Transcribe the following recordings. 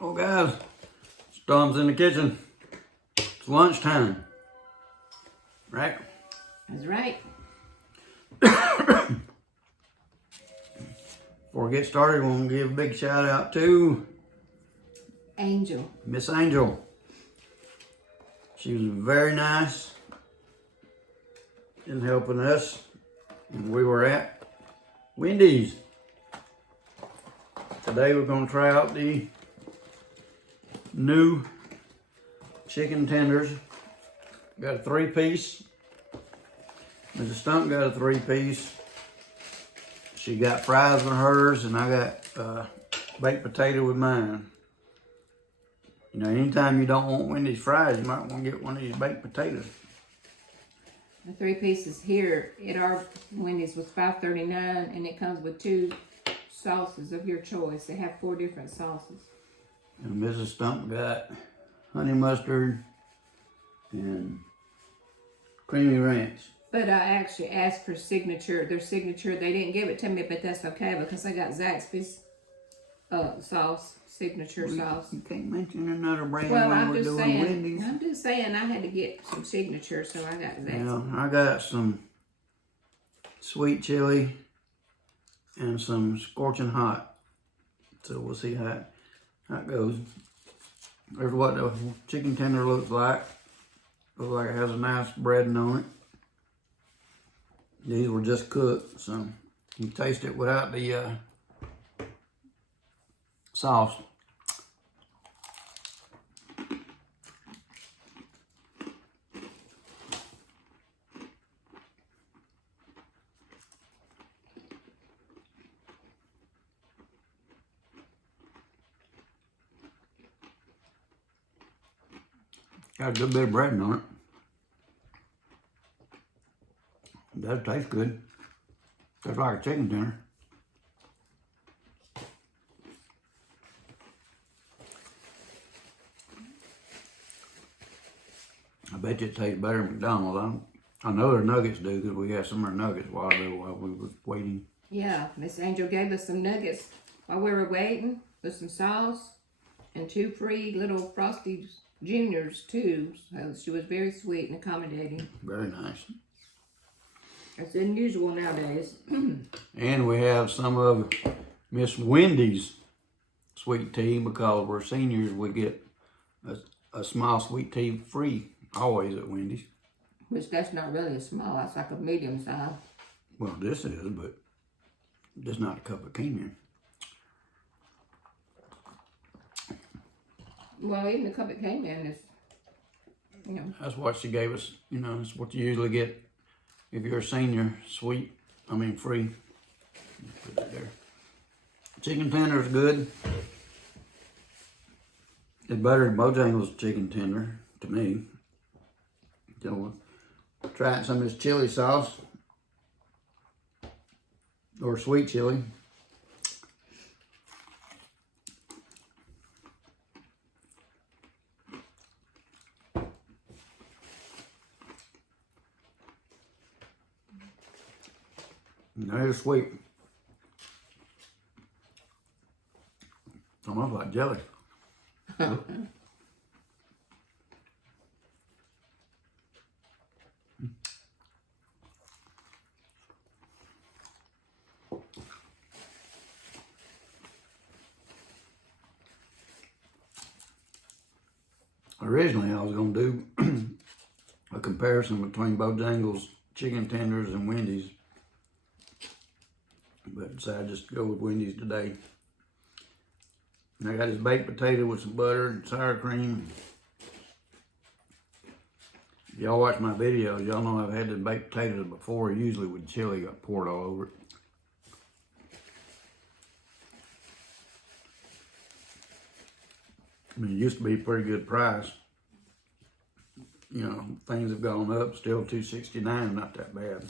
Oh guys, Stump's in the kitchen. It's lunchtime. Right? That's right. Before we get started, we want to give a big shout out to Angel. Miss Angel. She was very nice in helping us. And we were at Wendy's. Today we're going to try out the new chicken tenders. Got a 3-piece. Mrs. Stump got a 3-piece. She got fries with hers, and I got baked potato with mine. You know, anytime you don't want Wendy's fries, you might want to get one of these baked potatoes. The 3 pieces here at our Wendy's was $5.39, and it comes with 2 sauces of your choice. They have 4 different sauces. And Mrs. Stump got honey mustard and creamy ranch. But I actually asked for their signature. They didn't give it to me, but that's okay because I got Zaxby's sauce, signature sauce. You can't mention another brand Well, when we're doing Wendy's. I'm just saying I had to get some signature, so I got Zaxby's. Yeah, I got some sweet chili and some scorching hot. So we'll see how it goes. There's what the chicken tender looks like. Looks like it has a nice breading on it. These were just cooked, so you can taste it without the sauce. Got a good bit of breading on it. It does taste good. Tastes like a chicken tender. I bet you it tastes better than McDonald's. I know their nuggets do because we had some of their nuggets while we were waiting. Yeah, Miss Angel gave us some nuggets while we were waiting with some sauce and 2 free little Frosty Juniors too. So she was very sweet and accommodating. Very nice. It's unusual nowadays. And we have some of Miss Wendy's sweet tea because we're seniors. We get a small sweet tea free always at Wendy's. Which that's not really a small. That's like a medium size. Well, this is, but just not a cup it came in. Well, even the cup it came in is, you know. That's what she gave us. You know, it's what you usually get if you're a senior. Free. Put it there. Chicken tender is good. It's better than Bojangles chicken tender to me. So we'll try some of this chili sauce or sweet chili. That is sweet. Almost like jelly. Originally, I was going to do a comparison between Bojangles chicken tenders and Wendy's, but decided just to go with Wendy's today. And I got this baked potato with some butter and sour cream. If y'all watch my videos, y'all know I've had the baked potatoes before, usually with chili got poured all over it. I mean, it used to be a pretty good price. You know, things have gone up, still $2.69, not that bad.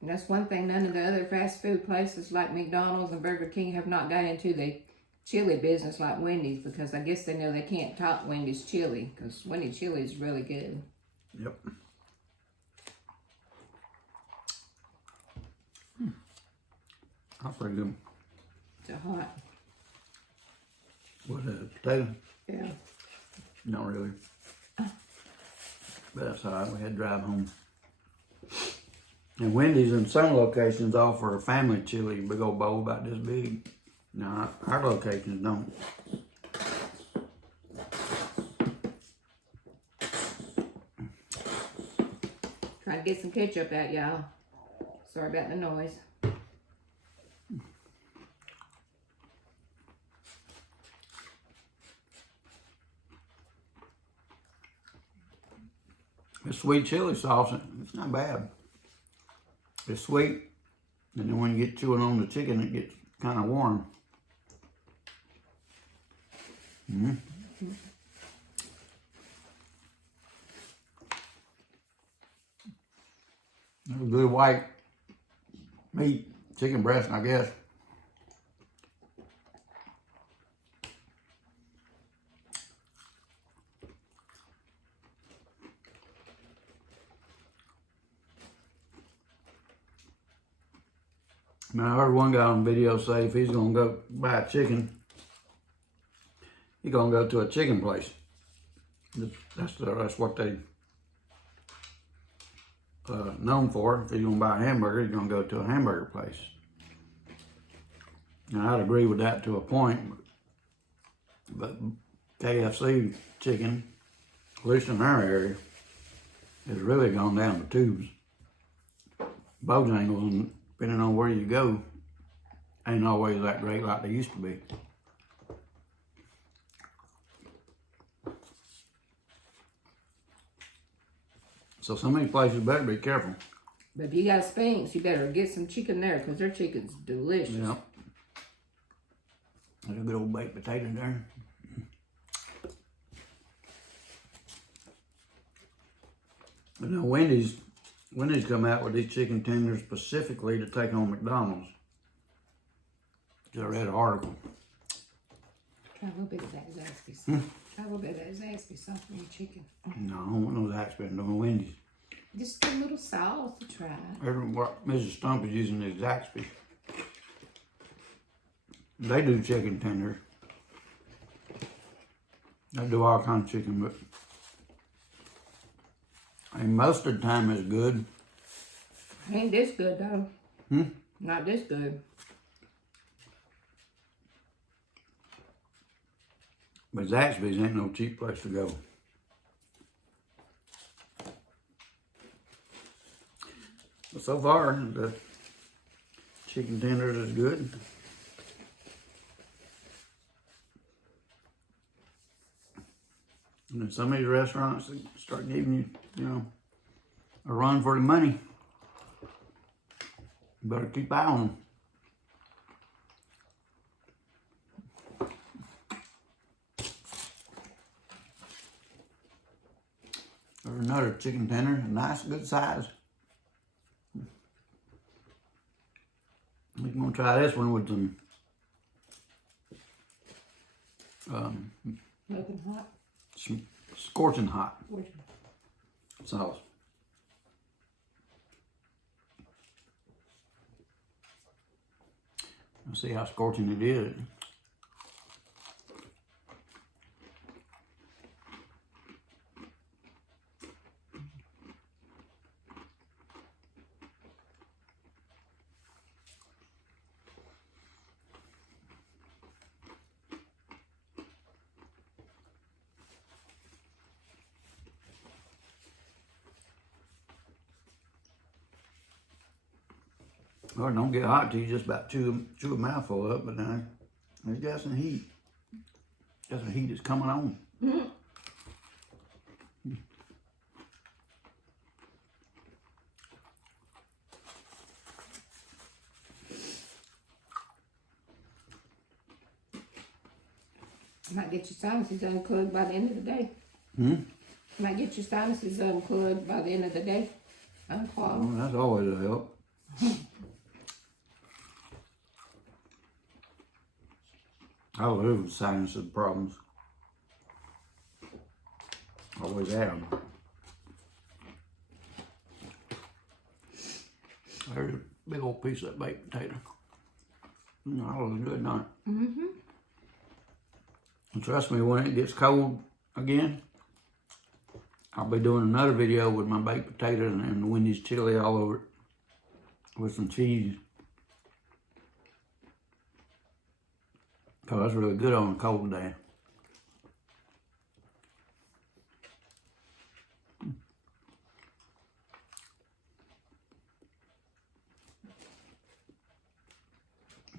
And that's one thing none of the other fast food places like McDonald's and Burger King have not got into the chili business like Wendy's, because I guess they know they can't top Wendy's chili, because Wendy's chili is really good. Yep. That's pretty good. It's hot. What is it, potato? Yeah. Not really. But that's all right, we had to drive home. And Wendy's in some locations offer a family chili, big old bowl about this big. No, our locations don't. Trying to get some ketchup out, y'all. Sorry about the noise. It's sweet chili sauce, it's not bad. It's sweet, and then when you get chewing on the chicken, it gets kind of warm. A good white meat, chicken breast, I guess. Now, I heard one guy on video say if he's gonna go buy a chicken, he's gonna go to a chicken place. That's what they known for. If he's gonna buy a hamburger, he's gonna go to a hamburger place. Now, I'd agree with that to a point, but KFC chicken, at least in our area, has really gone down the tubes. Bojangles, depending on where you go, ain't always that great like they used to be. So some of these places better be careful. But if you got Spinks, you better get some chicken there because their chicken's delicious. Yeah. There's a good old baked potato there. But now Wendy's come out with these chicken tenders specifically to take on McDonald's. I read an article. Try a little bit of that Zaxby sauce. Try a little bit of that Zaxby sauce on your chicken. No, I don't want no Zaxby, no Wendy's. Just a little sauce to try. Mrs. Stump is using this Zaxby. They do chicken tenders. They do all kinds of chicken, but most of the time it's good. Ain't this good though. Not this good. But Zaxby's ain't no cheap place to go. But so far, the chicken tenders is good. And then some of these restaurants start giving you, a run for the money. You better keep eye on them. There's another chicken tender, a nice, good size. We're gonna try this one with some Smoking hot. Scorching hot sauce. Let's see how scorching it is. Well, it don't get hot till you just about chew a mouthful up, but now it's got some heat. Got some heat that's coming on. Might get your sinuses unclogged by the end of the day. Might get your sinuses unclogged by the end of the day. Unclogged. Well, that's always a help. I live with sinus problems. Always have. There's a big old piece of that baked potato. That was good, not it? And trust me, when it gets cold again, I'll be doing another video with my baked potatoes and Wendy's chili all over it with some cheese. Oh, that's really good on a cold day.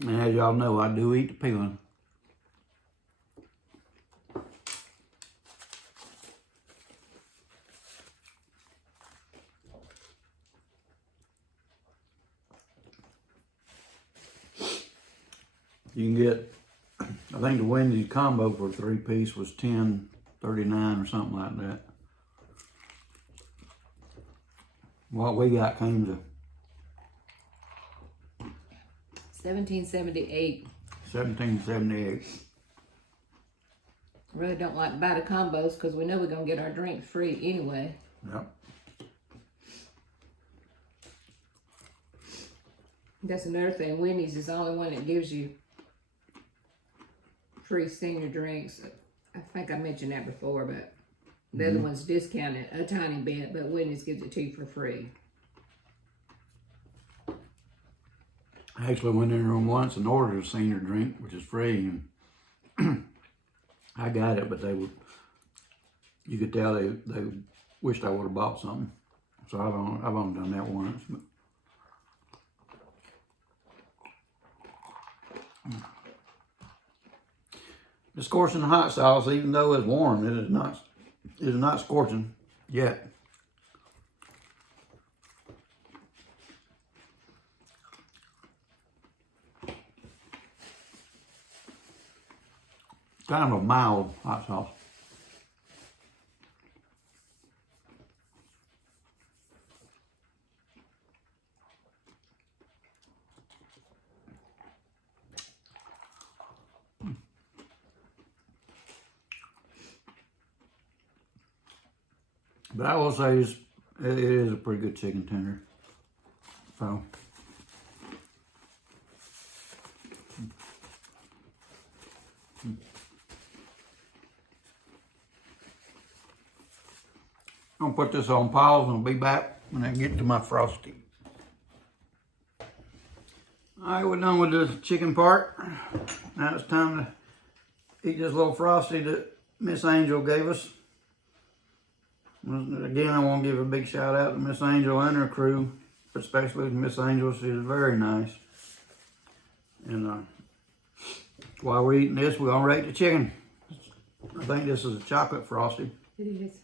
And as y'all know, I do eat the peeling. You can get, I think the Wendy's combo for a 3-piece was $10.39 or something like that. What we got came to $17.78. $17.78. Really don't like to buy the combos because we know we're gonna get our drinks free anyway. Yep. That's another thing. Wendy's is the only one that gives you free senior drinks. I think I mentioned that before, but the other one's discounted a tiny bit, but Wendy's gives it to you for free. I actually went in there once and ordered a senior drink, which is free, and I got it, but you could tell they wished I would have bought something. So I've only done that once. But. The scorching hot sauce, even though it's warm, it is not scorching yet. Kind of a mild hot sauce. But I will say it is a pretty good chicken tender. So. I'm gonna put this on pause and I'll be back when I get to my frosty. Alright, we're done with the chicken part. Now it's time to eat this little frosty that Miss Angel gave us. Again, I want to give a big shout out to Miss Angel and her crew, especially Miss Angel. She's very nice. And while we're eating this, we're gonna rate the chicken. I think this is a chocolate frosty. It is.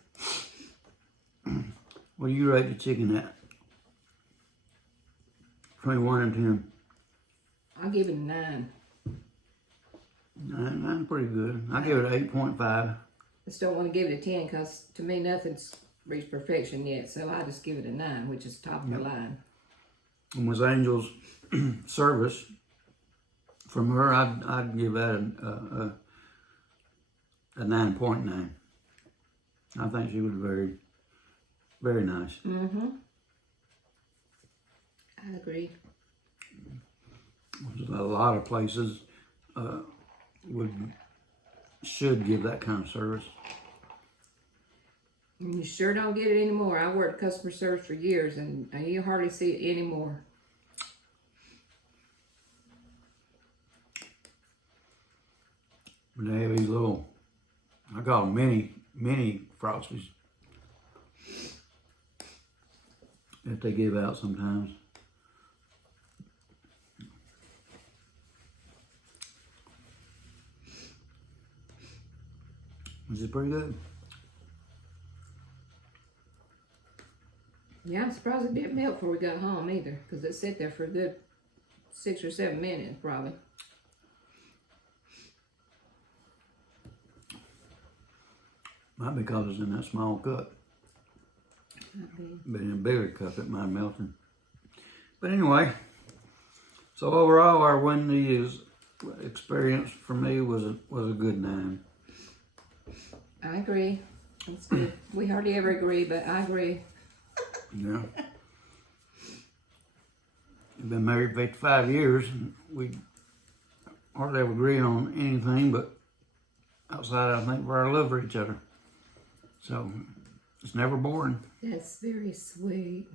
What do you rate the chicken at? Between 1 and 10. I'll give it a 9. 9 pretty good. I give it an 8.5. I just don't want to give it a 10 because to me nothing's reached perfection yet. So I just give it a 9, which is top of the line. And with Angel's service from her, I'd give that a 9.9. I think she was very, very nice. Mm-hmm. I agree. A lot of places should give that kind of service. And you sure don't get it anymore. I worked customer service for years and you hardly see it anymore. They have these little, I call them mini Frosties that they give out sometimes. Which is pretty good. Yeah, I'm surprised it didn't melt before we got home either, because it sat there for a good 6 or 7 minutes probably. Might be because it's in that small cup. But in a bigger cup, it might have melted. But anyway, so overall, our Wendy's experience for me was a good 9. I agree. That's good. We hardly ever agree, but I agree. Yeah. We've been married 55 years, and we hardly ever agree on anything, but outside, I think, where I live for each other. So it's never boring. That's very sweet.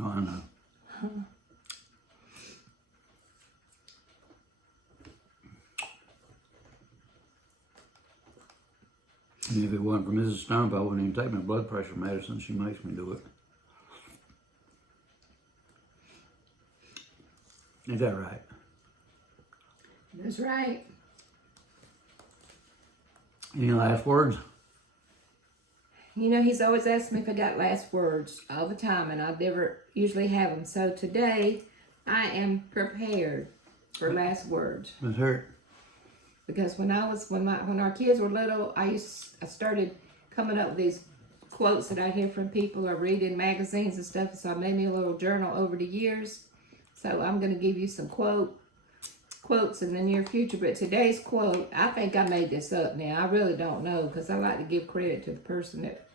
Oh, I know. And if it wasn't for Mrs. Stump, I wouldn't even take my blood pressure medicine. She makes me do it. Is that right? That's right. Any last words? You know, he's always asked me if I got last words all the time, and I never usually have them. So today, I am prepared for last words. Let's hear it. Because when our kids were little, I started coming up with these quotes that I hear from people or read in magazines and stuff. So I made me a little journal over the years. So I'm going to give you some quotes in the near future. But today's quote, I think I made this up now. I really don't know, because I like to give credit to the person that,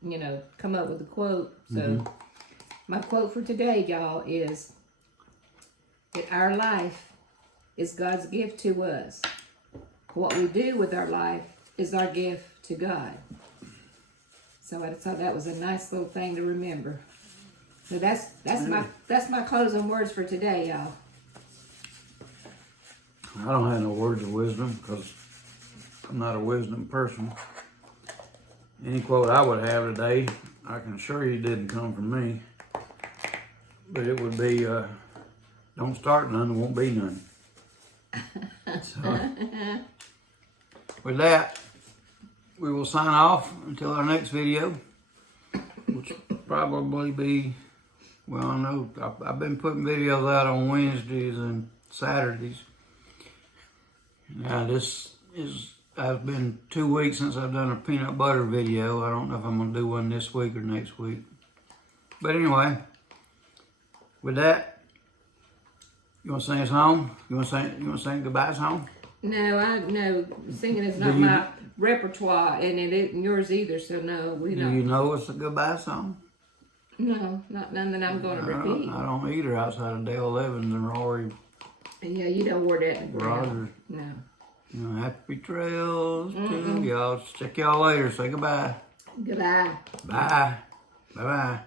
you know, come up with the quote. So my quote for today, y'all, is that our life is God's gift to us. What we do with our life is our gift to God. So I thought that was a nice little thing to remember. So that's my closing words for today, y'all. I don't have no words of wisdom because I'm not a wisdom person. Any quote I would have today, I can assure you didn't come from me. But it would be, don't start none, there won't be none. So, with that, we will sign off until our next video, which will probably be, well, I know I've been putting videos out on Wednesdays and Saturdays. Now this has been 2 weeks since I've done a peanut butter video. I don't know if I'm gonna do one this week or next week. But anyway, with that, you wanna sing us home? You wanna sing goodbye song? No, singing is not my repertoire, and it isn't yours either. So no, we don't. Do you know it's a goodbye song? No, not none that I'm going to repeat. I don't either, outside of Dale Evans and Rory. Yeah, you don't wear that in the ground. Rogers. No. You know, happy trails to y'all. Check y'all later. Say goodbye. Goodbye. Bye. Bye-bye.